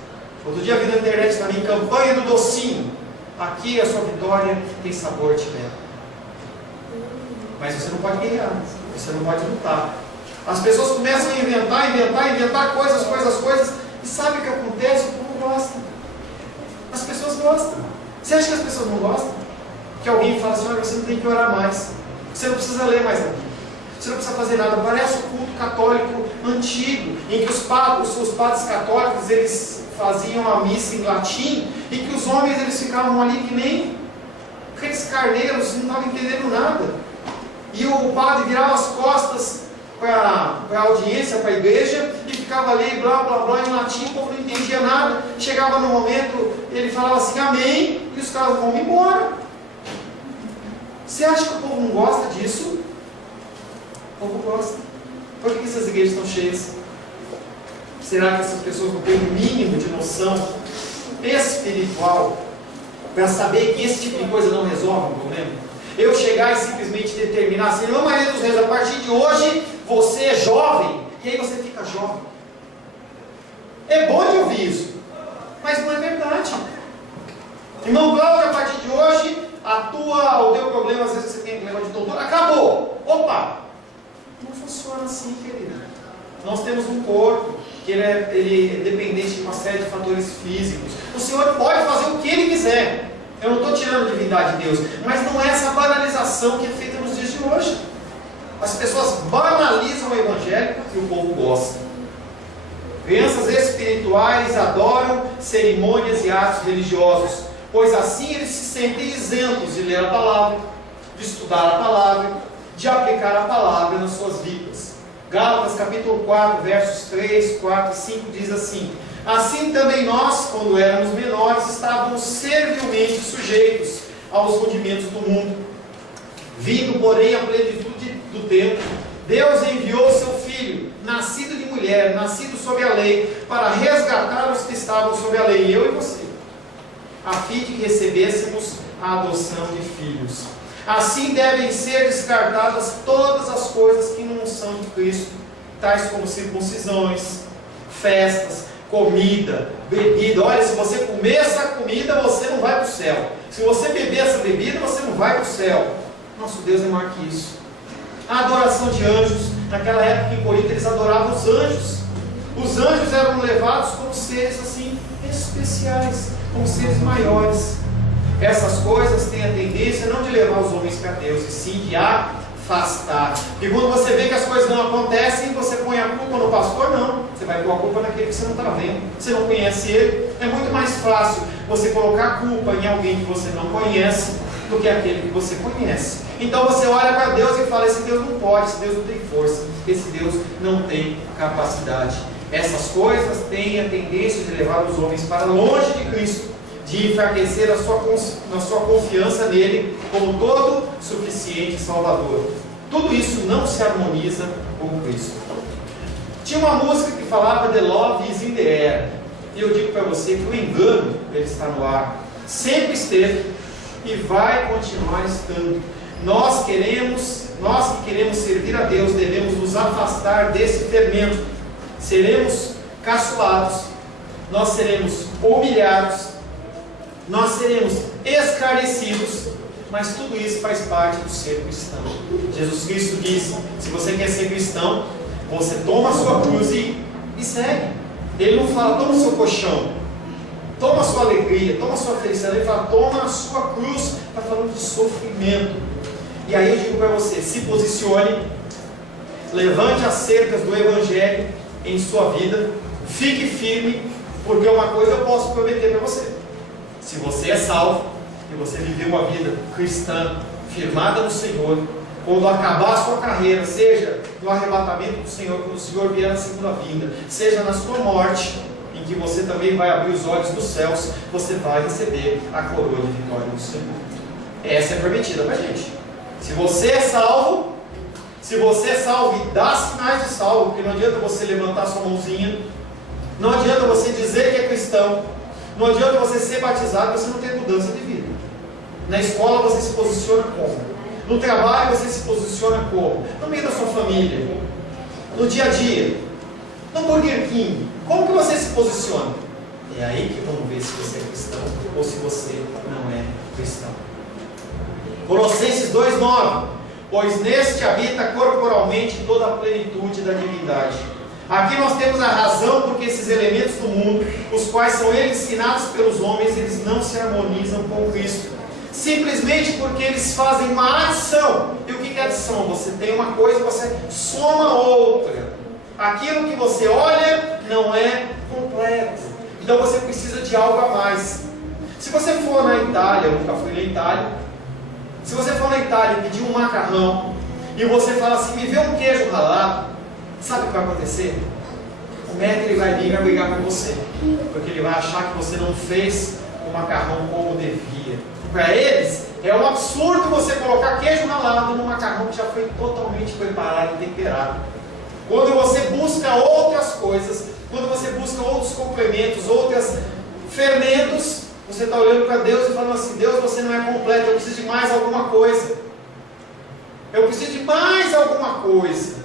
Outro dia vi na internet também, campanha do docinho. Aqui a sua vitória tem sabor de mel. Mas você não pode guerrear, você não pode lutar. As pessoas começam a inventar coisas, e sabe o que acontece? O povo gosta. As pessoas gostam. Você acha que as pessoas não gostam? Que alguém fala assim: olha, você não tem que orar mais, você não precisa ler mais a Bíblia, você não precisa fazer nada. Parece o culto católico antigo, em que os padres católicos eles faziam a missa em latim, e que os homens eles ficavam ali que nem aqueles carneiros, não estavam entendendo nada. E o padre virava as costas para a audiência, para a igreja, e ficava ali, blá blá blá, em latim, o povo não entendia nada. Chegava no momento, ele falava assim, amém, e os caras vão embora. Você acha que o povo não gosta disso? O povo gosta. Por que essas igrejas estão cheias? Será que essas pessoas não têm o mínimo de noção espiritual para saber que esse tipo de coisa não resolve o problema? Eu chegar e simplesmente determinar assim, não, Maria dos Reis, a partir de hoje você é jovem, e aí você fica jovem. É bom de ouvir isso, mas não é verdade. Irmão Cláudio, a partir de hoje, o teu problema, às vezes você tem problema de tontura, acabou. Opa! Não funciona assim, querido. Nós temos um corpo que ele é dependente de uma série de fatores físicos. O Senhor pode fazer o que Ele quiser. Eu não estou tirando a divindade de Deus, mas não é essa banalização que é feita nos dias de hoje. As pessoas banalizam o Evangelho e o povo gosta. Crianças espirituais adoram cerimônias e atos religiosos, pois assim eles se sentem isentos de ler a palavra, de estudar a palavra, de aplicar a palavra nas suas vidas. Gálatas capítulo 4, versos 3, 4 e 5 diz assim: assim também nós, quando éramos menores, estávamos servilmente sujeitos aos rudimentos do mundo. Vindo, porém, à plenitude do tempo, Deus enviou seu Filho, nascido de mulher, nascido sob a lei, para resgatar os que estavam sob a lei, eu e você, a fim de que recebêssemos a adoção de filhos. Assim devem ser descartadas todas as coisas que não são de Cristo, tais como circuncisões, festas, comida, bebida. Olha, se você comer essa comida, você não vai para o céu. Se você beber essa bebida, você não vai para o céu. Nosso Deus é maior que isso. A adoração de anjos. Naquela época em Corinto eles adoravam os anjos. Os anjos eram levados como seres assim especiais, como seres maiores. Essas coisas têm a tendência não de levar os homens para Deus, e sim de afastar. E quando você vê que as coisas não acontecem, você põe a culpa no pastor? Não, você vai pôr a culpa naquele que você não está vendo, você não conhece ele. É muito mais fácil você colocar a culpa em alguém que você não conhece do que aquele que você conhece. Então você olha para Deus e fala: esse Deus não pode, esse Deus não tem força, esse Deus não tem capacidade. Essas coisas têm a tendência de levar os homens para longe de Cristo, de enfraquecer a sua confiança nele como todo suficiente Salvador. Tudo isso não se harmoniza com Cristo. Tinha uma música que falava The Love is in the air, e eu digo para você que o engano ele está no ar, sempre esteve e vai continuar estando. Nós que queremos servir a Deus, devemos nos afastar desse fermento. Seremos caçoados, nós seremos humilhados, nós seremos escarnecidos, mas tudo isso faz parte do ser cristão. Jesus Cristo disse: se você quer ser cristão, você toma a sua cruz e segue. Ele não fala: toma o seu colchão, toma a sua alegria, toma a sua felicidade. Ele fala: toma a sua cruz. Está falando de sofrimento. E aí eu digo para você: se posicione, levante as cercas do Evangelho em sua vida, fique firme, porque uma coisa eu posso prometer para você: se você é salvo e você viveu uma vida cristã firmada no Senhor, quando acabar a sua carreira, seja no arrebatamento do Senhor, quando o Senhor vier na segunda vinda, seja na sua morte, em que você também vai abrir os olhos dos céus, você vai receber a coroa de vitória do Senhor. Essa é prometida para a gente. Se você é salvo e dá sinais de salvo, porque não adianta você levantar sua mãozinha, não adianta você dizer que é cristão, não adianta você ser batizado e você não ter mudança de vida. Na escola você se posiciona como? No trabalho você se posiciona como? No meio da sua família, no dia a dia, no Burger King, como que você se posiciona? É aí que vamos ver se você é cristão ou se você não é cristão. Colossenses 2,9: pois neste habita corporalmente toda a plenitude da divindade. Aqui nós temos a razão porque esses elementos do mundo, os quais são ensinados pelos homens, eles não se harmonizam com Cristo. Simplesmente porque eles fazem uma adição. E o que é adição? Você tem uma coisa, você soma outra. Aquilo que você olha não é completo. Então você precisa de algo a mais. Se você for na Itália, eu nunca fui na Itália. Se você for na Itália e pedir um macarrão, e você fala assim, me vê um queijo ralado, sabe o que vai acontecer? O médico ele vai vir e vai brigar com você, porque ele vai achar que você não fez o macarrão como devia. Para eles, é um absurdo você colocar queijo ralado no macarrão que já foi totalmente preparado e temperado. Quando você busca outras coisas, quando você busca outros complementos, outros fermentos, você está olhando para Deus e falando assim, Deus, você não é completo, eu preciso de mais alguma coisa. Eu preciso de mais alguma coisa.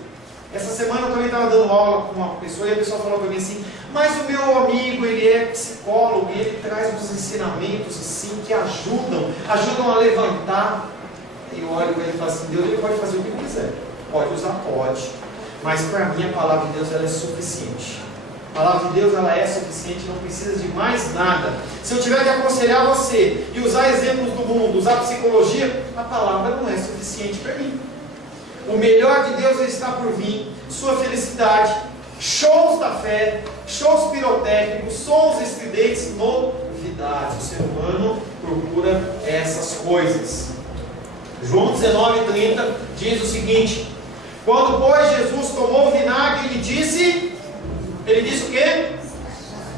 Essa semana eu também estava dando aula com uma pessoa e a pessoa falou para mim assim, mas o meu amigo, ele é psicólogo e ele traz uns ensinamentos assim que ajudam a levantar. E eu olho para ele e falo assim, Deus ele pode fazer o que quiser. Pode usar, pode. Mas para mim a palavra de Deus ela é suficiente. A palavra de Deus ela é suficiente, não precisa de mais nada. Se eu tiver que aconselhar você e usar exemplos do mundo, usar psicologia, a palavra não é suficiente para mim. O melhor de Deus está por vir, sua felicidade, shows da fé, shows pirotécnicos, sons estridentes, novidades. O ser humano procura essas coisas. João 19:30 diz o seguinte, quando pois Jesus tomou o vinagre, ele disse o quê?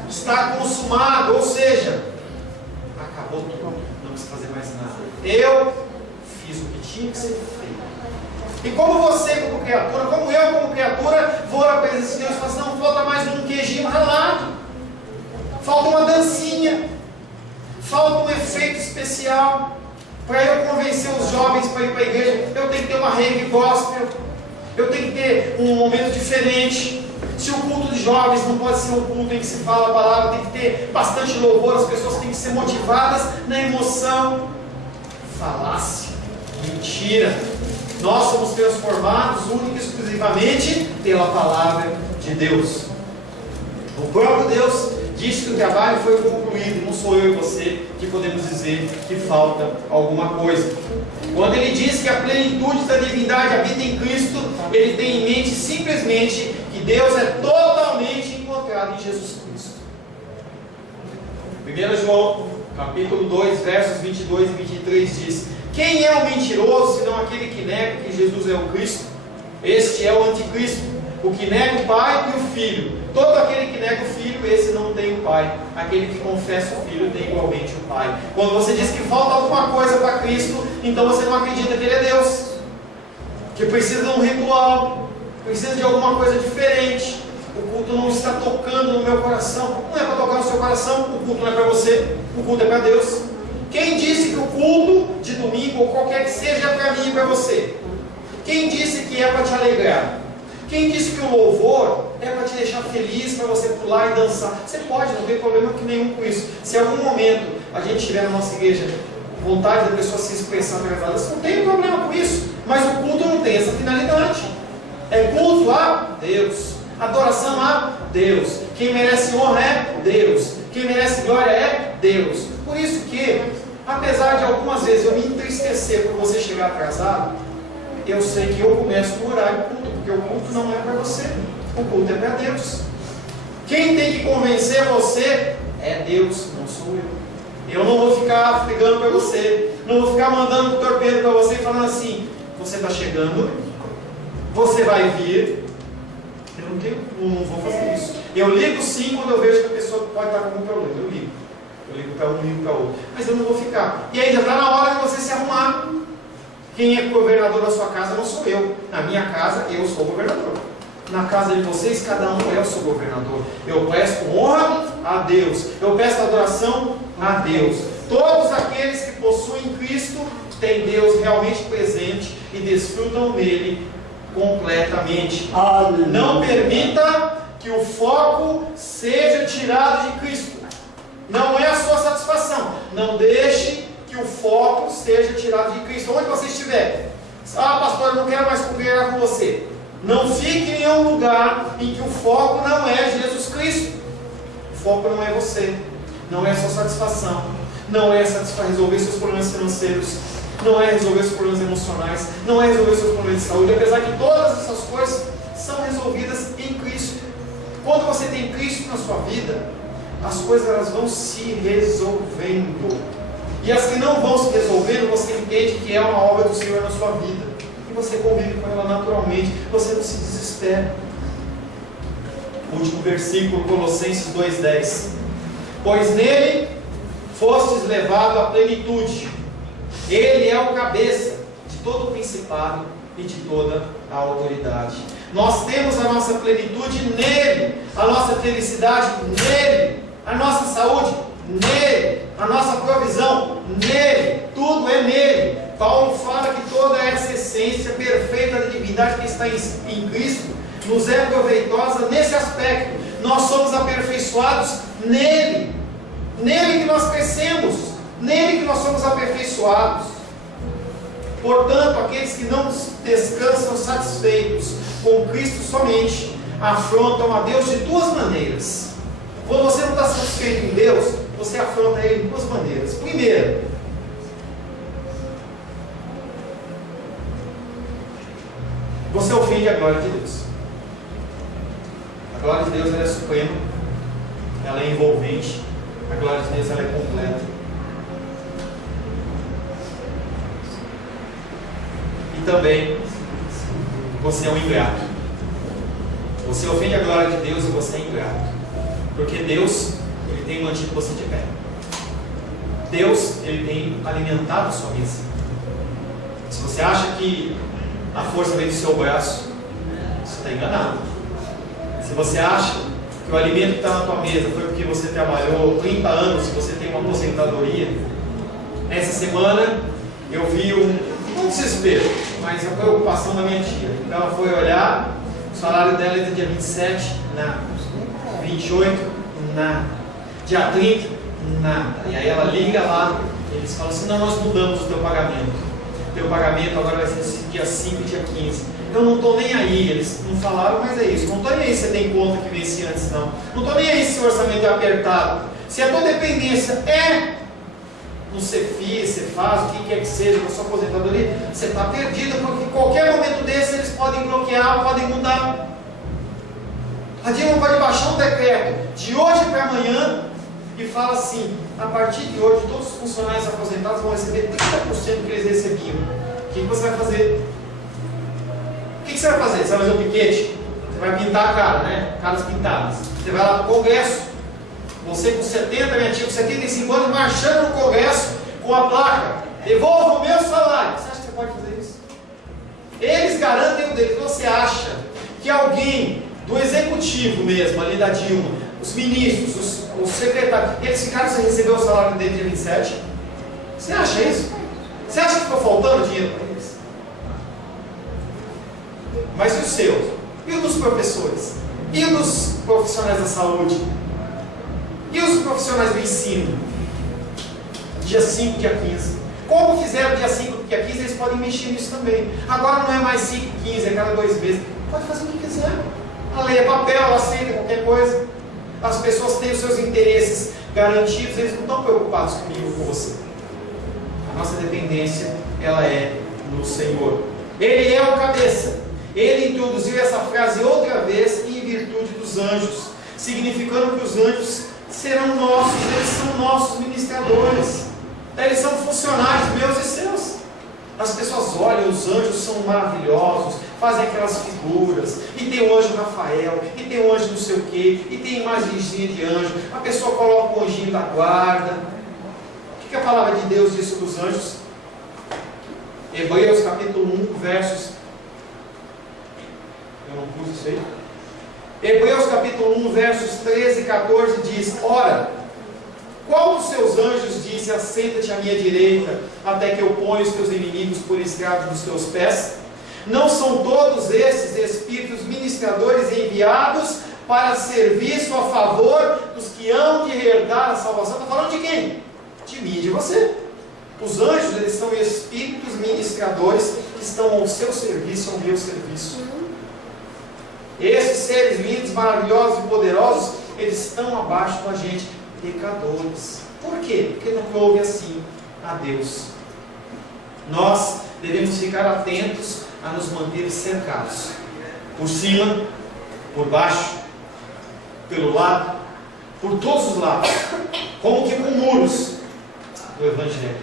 Está consumado, ou seja, acabou tudo, não precisa fazer mais nada. Eu fiz o que tinha que ser feito. E como você, como criatura, como eu, como criatura, vou à presença de Deus e falo assim, não, falta mais um queijinho ralado, falta uma dancinha, falta um efeito especial. Para eu convencer os jovens para ir para a igreja, eu tenho que ter uma rave gospel, eu tenho que ter um momento diferente. Se o culto de jovens não pode ser um culto em que se fala a palavra, tem que ter bastante louvor, as pessoas têm que ser motivadas na emoção. Falácia, mentira. Nós somos transformados única e exclusivamente pela palavra de Deus. O próprio Deus disse que o trabalho foi concluído, não sou eu e você que podemos dizer que falta alguma coisa. Quando ele diz que a plenitude da divindade habita em Cristo, ele tem em mente simplesmente que Deus é totalmente encontrado em Jesus Cristo. 1 João, capítulo 2, versos 22 e 23 diz, quem é o mentiroso, senão aquele que nega que Jesus é o Cristo? Este é o anticristo, o que nega o Pai e o Filho. Todo aquele que nega o Filho, esse não tem o Pai. Aquele que confessa o Filho tem igualmente o Pai. Quando você diz que falta alguma coisa para Cristo, então você não acredita que Ele é Deus, que precisa de um ritual, precisa de alguma coisa diferente. O culto não está tocando no meu coração. Não é para tocar no seu coração, o culto não é para você, o culto é para Deus. Quem disse que o culto de domingo, ou qualquer que seja, é para mim e para você? Quem disse que é para te alegrar? Quem disse que o louvor é para te deixar feliz, para você pular e dançar? Você pode, não tem problema nenhum com isso. Se em algum momento a gente tiver na nossa igreja vontade da pessoa se expressar através delas, não tem problema com isso. Mas o culto não tem essa finalidade. É culto a Deus, adoração a Deus. Quem merece honra é Deus, quem merece glória é Deus. Por isso que, apesar de algumas vezes eu me entristecer por você chegar atrasado, eu sei que eu começo no horário do culto, porque o culto não é para você, o culto é para Deus. Quem tem que convencer você é Deus, não sou eu. Eu não vou ficar ligando para você, não vou ficar mandando torpedo para você e falando assim, você está chegando, você vai vir. Eu não vou fazer isso. Eu ligo sim quando eu vejo que a pessoa pode estar com algum problema, eu ligo para um, ligo para outro, mas eu não vou ficar. E aí já está na hora de você se arrumar. Quem é governador da sua casa não sou eu. Na minha casa, eu sou o governador. Na casa de vocês, cada um é o seu governador. Eu presto honra a Deus. Eu presto adoração a Deus. Todos aqueles que possuem Cristo têm Deus realmente presente e desfrutam nele completamente. Aleluia. Não permita que o foco seja tirado de Cristo. Não é a sua satisfação. Não deixe que o foco seja tirado de Cristo. Onde você estiver, Ah, pastor, eu não quero mais congregar com você. Não fique em um lugar em que o foco não é Jesus Cristo. O foco não é você, não é a sua satisfação, não é resolver seus problemas financeiros, não é resolver seus problemas emocionais, não é resolver seus problemas de saúde, apesar que todas essas coisas são resolvidas em Cristo. Quando você tem Cristo na sua vida, as coisas elas vão se resolvendo. E as que não vão se resolvendo, você entende que é uma obra do Senhor na sua vida. E você convive com ela naturalmente, você não se desespera. Último versículo, Colossenses 2,10. Pois nele fostes levado à plenitude. Ele é o cabeça de todo o principado e de toda a autoridade. Nós temos a nossa plenitude nele, a nossa felicidade nele, a nossa saúde nele, a nossa provisão nele, tudo é nele. Paulo fala que toda essa essência perfeita da divindade que está em Cristo nos é proveitosa nesse aspecto. Nós somos aperfeiçoados nele, nele que nós crescemos, nele que nós somos aperfeiçoados. Portanto, aqueles que não descansam satisfeitos com Cristo somente, afrontam a Deus de duas maneiras. Quando você não está satisfeito em Deus, você afronta Ele de duas maneiras. Primeiro, você ofende a glória de Deus. A glória de Deus ela é suprema, ela é envolvente, a glória de Deus ela é completa. E também, você é um ingrato. Você ofende a glória de Deus e você é ingrato. Porque Deus, Ele tem mantido você de pé. Deus, Ele tem alimentado a sua mesa. Se você acha que a força vem do seu braço, você está enganado. Se você acha que o alimento que está na tua mesa foi porque você trabalhou 30 anos e você tem uma aposentadoria, essa semana eu vi um desespero, mas a preocupação da minha tia. Então ela foi olhar, o salário dela é do dia 27, nada. 28, nada. Dia 30, nada. E aí ela liga lá, eles falam assim: não, nós mudamos o teu pagamento. O teu pagamento agora vai ser dia 5 e dia 15. Eu não estou nem aí, eles não falaram, mas é isso. Não estou nem aí se você tem conta que vence antes, não. Não estou nem aí se o orçamento é apertado. Se a tua dependência é no Cefis, você faz, o que quer que seja, na sua aposentadoria, você está perdido, porque em qualquer momento desse eles podem bloquear, podem mudar. A Dilma pode baixar um decreto de hoje para amanhã e fala assim: a partir de hoje todos os funcionários aposentados vão receber 30% do que eles recebiam. O que você vai fazer? O que você vai fazer? Você vai fazer um piquete? Você vai pintar a cara, né? Caras pintadas. Você vai lá para o Congresso. Você com 70, minha tia com 75 anos, marchando no Congresso com a placa: devolva o meu salário. Você acha que você pode fazer isso? Eles garantem o deles. Você acha que alguém do executivo mesmo, ali da Dilma, os ministros, os secretários, eles ficaram sem receber o salário dele dia 27? Você acha isso? Você acha que ficou faltando dinheiro para eles? Mas e os seus? E os dos professores? E os dos profissionais da saúde? E os profissionais do ensino? Dia 5, dia 15. Como fizeram dia 5, dia 15, eles podem mexer nisso também. Agora não é mais 5, 15, é cada 2 meses. Pode fazer o que quiser. A lei é papel, ela aceita qualquer coisa. As pessoas têm os seus interesses garantidos, eles não estão preocupados comigo ou com você. A nossa dependência, ela é no Senhor. Ele é o cabeça. Ele introduziu essa frase outra vez em virtude dos anjos, significando que os anjos serão nossos, eles são nossos ministradores. Eles são funcionários meus e seus. As pessoas olham, os anjos são maravilhosos, fazem aquelas figuras, e tem o anjo Rafael, e tem o anjo não sei o quê, e tem imagenzinha de anjo, a pessoa coloca o anjinho da guarda. O que a palavra de Deus diz sobre os anjos? Hebreus capítulo 1, versos... Eu não pus isso aí? Hebreus capítulo 1, versos 13 e 14 diz: ora, qual dos seus anjos disse: assenta-te à minha direita, até que eu ponha os teus inimigos por estrado dos teus pés? Não são todos esses espíritos ministradores enviados para serviço a favor dos que hão de herdar a salvação? Está falando de quem? De mim e de você. Os anjos, eles são espíritos ministradores que estão ao seu serviço, ao meu serviço. Esses seres lindos, maravilhosos e poderosos, eles estão abaixo da gente, pecadores. Por quê? Porque não coube assim a Deus. Nós devemos ficar atentos a nos manter cercados, por cima, por baixo, pelo lado, por todos os lados, como que com muros do Evangelho,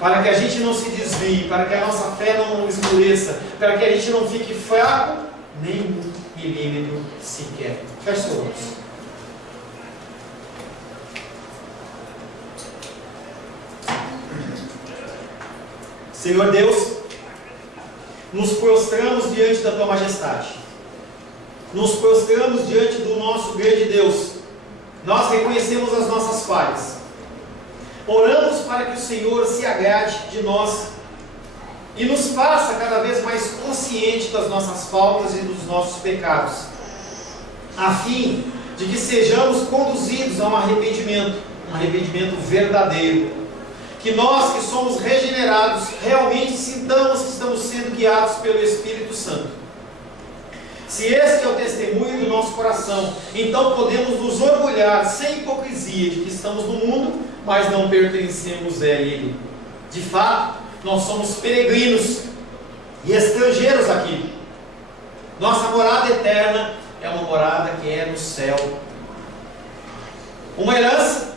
para que a gente não se desvie, para que a nossa fé não esmoreça, para que a gente não fique fraco, nem um milímetro sequer. Feche seus olhos. Senhor Deus, nos prostramos diante da Tua Majestade, nos prostramos diante do nosso grande Deus. Nós reconhecemos as nossas falhas, oramos para que o Senhor se agrade de nós e nos faça cada vez mais consciente das nossas faltas e dos nossos pecados, a fim de que sejamos conduzidos a um arrependimento verdadeiro. Que nós que somos regenerados realmente sintamos que estamos sendo guiados pelo Espírito Santo. Se este é o testemunho do nosso coração, então podemos nos orgulhar sem hipocrisia de que estamos no mundo, mas não pertencemos a ele. De fato, nós somos peregrinos e estrangeiros aqui. Nossa morada eterna é uma morada que é no céu. Uma herança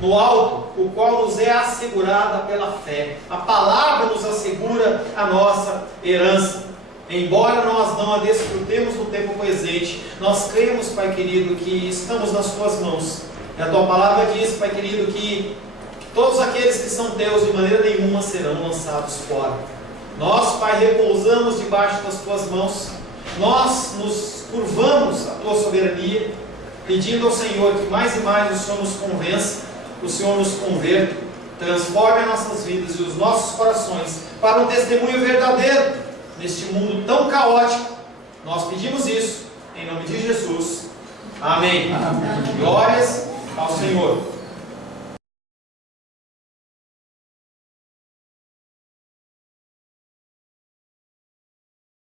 no alto, o qual nos é assegurada pela fé. A palavra nos assegura a nossa herança. Embora nós não a desfrutemos no tempo presente, nós cremos, Pai querido, que estamos nas Tuas mãos. E a Tua palavra diz, Pai querido, que todos aqueles que são Teus de maneira nenhuma serão lançados fora. Nós, Pai, repousamos debaixo das Tuas mãos. Nós nos curvamos à Tua soberania, pedindo ao Senhor que mais e mais o Senhor nos convença, o Senhor nos converta, transforme as nossas vidas e os nossos corações para um testemunho verdadeiro neste mundo tão caótico. Nós pedimos isso em nome de Jesus. Amém. Amém. Glórias ao Senhor.